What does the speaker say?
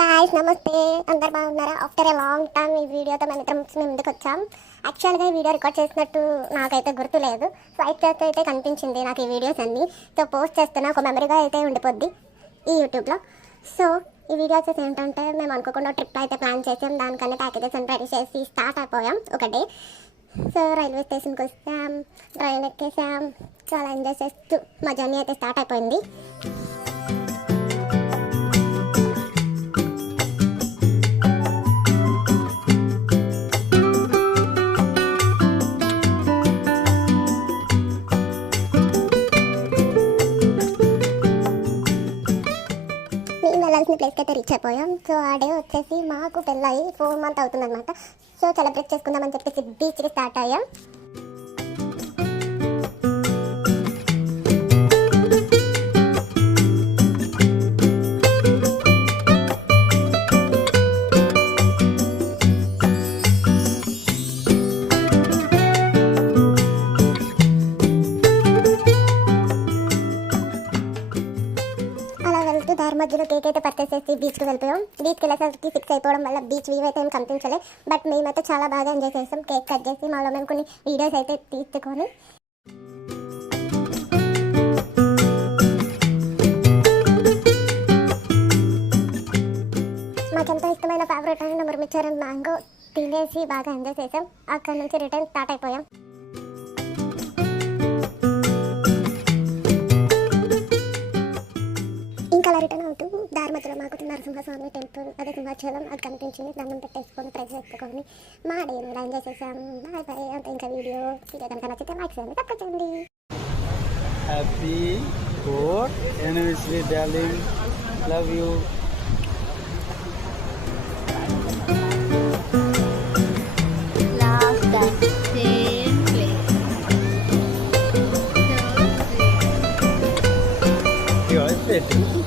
గాయ్స్, నమస్తే. అందరు బాగున్నారా? ఆఫ్టర్ ఏ లాంగ్ టైమ్ ఈ వీడియోతో మేము ముందుకు వచ్చాం. యాక్చువల్గా ఈ వీడియో రికార్డ్ చేసినట్టు నాకైతే గుర్తులేదు. స్వైప్ చేస్తే అయితే కనిపించింది నాకు ఈ వీడియోస్ అన్నీ. సో పోస్ట్ చేస్తున్నా, ఒక మెమరీగా అయితే ఉండిపోద్ది ఈ యూట్యూబ్లో. సో ఈ వీడియో వచ్చేసి ఏంటంటే, మేము అనుకోకుండా ట్రిప్ అయితే ప్లాన్ చేసాం. దానికన్నా ప్యాకేజెస్ అని రెడీ చేసి స్టార్ట్ అయిపోయాం ఒక డే. సో రైల్వే స్టేషన్కి వస్తాం, ట్రైన్ ఎక్కేసాం, చాలా ఎంజాయ్ చేస్తూ మా జర్నీ అయితే స్టార్ట్ అయిపోయింది. వెళ్ళాల్సిన ప్లేస్కి అయితే రీచ్ అయిపోయాం. సో ఆ డే వచ్చేసి మాకు పెళ్ళయి 4 months అవుతుంది అనమాట. సో సెలబ్రేట్ చేసుకుందామని చెప్పేసి బీచ్కి స్టార్ట్ అయ్యాం. దారి మధ్యలో కేక్ అయితే పర్చేస్ చేసి బీచ్కి వెళ్ళిపోయాం. బీచ్కి వెళ్ళేసరికి ఫిక్స్ అయిపోవడం వల్ల బీచ్ వ్యూ అయితే ఏం కనిపించలేదు. బట్ మేమైతే చాలా బాగా ఎంజాయ్ చేసాం. కేక్ కట్ చేసి మాలో మేము కొన్ని వీడియోస్ అయితే తీసుకొని మాకెంతో ఇష్టమైన ఫేవరెట్ అయిన మురిమిచ్చర్ అండ్ మ్యాంగో తినేసి బాగా ఎంజాయ్ చేసాం. అక్కడ నుంచి రిటర్న్ స్టార్ట్ అయిపోయాం. ఇంకా రిటర్న్ అవుతూ దారి మధ్యలో మాకు నరసింహస్వామి టెంపుల్, అదే సింహాచలం అది కనిపించింది. దండం పెట్టేసుకొని ప్రైజ్ వేసుకొని మా డే ఇలా ఎంజాయ్ చేసాం. Bye bye. అంటే ఇంకా వీడియో కనుక నచ్చితే లైక్ చేయండి, సబ్స్క్రైబ్ చేయండి. Happy 4th anniversary darling, love you. Last time same place. You are ready.